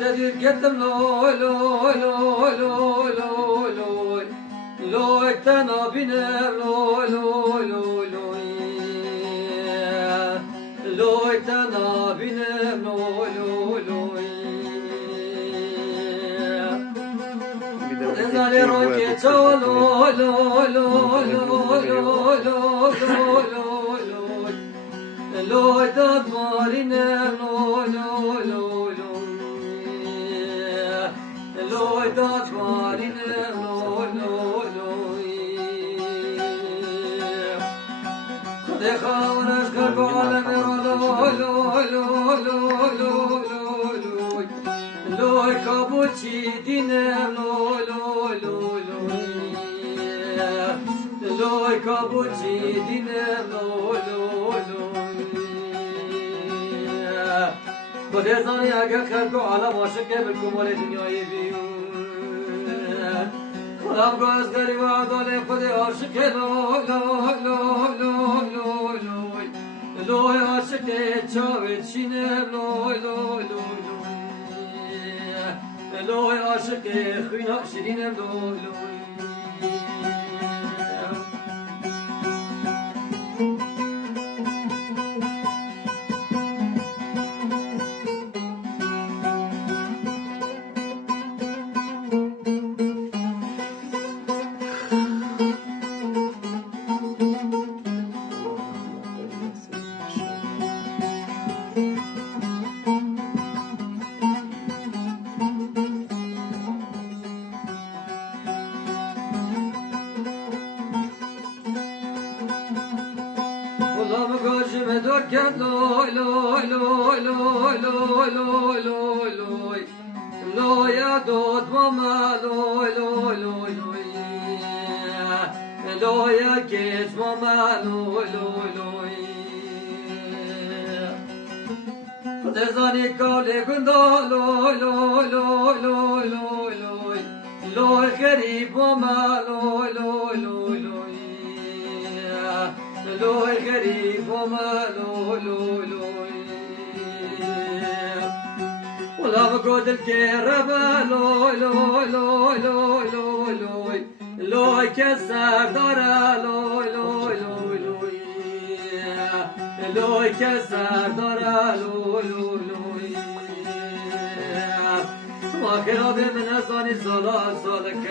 تدير قدم لوي لوي لوي لوي لوي لوي لوي تنا بنا لوي لوي لوي لوي لوي تنا بنا لوي لوي لوي زالي روكي تو لوي لوي لوي لوي لوي لوي لوي لوي داد مارينا لوي لوي لوي لوي داد مارينا لوي لوي لوي خدي خاورش قلب عالم لوي لوي لوي لوي لوي لوي كابوتشي دينا لوي لوي لوي لوي كابوتشي دينا لوي لوي لوي خدای زانی اگر خلق و عالم عاشق بالکمال دنیای بیون خودم گازگری و عدال خود عاشق لوی لوی لوی لوی لوی لوی عاشق چاوه چینه لوی لوی لوی لوی عاشق خوینا شیرینه لوی لوی Kulağımı gözüme döken loy loy loy loy loy loy loy loy loya dotmama loy loy loy loy loya geçmama loy loy loy Dezani kavle gunda loy loy loy loy loy loy loy garip mama loy loy loy loy لوي غريب وما لوي لوي لوي ولا بقود الكهرباء لوي لوي لوي لوي لوي لوي لوي كسر دارا لوي لوي لوي لوي لوي كسر دارا لوي لوي لوي ما كراب من أزاني صلاة صلاة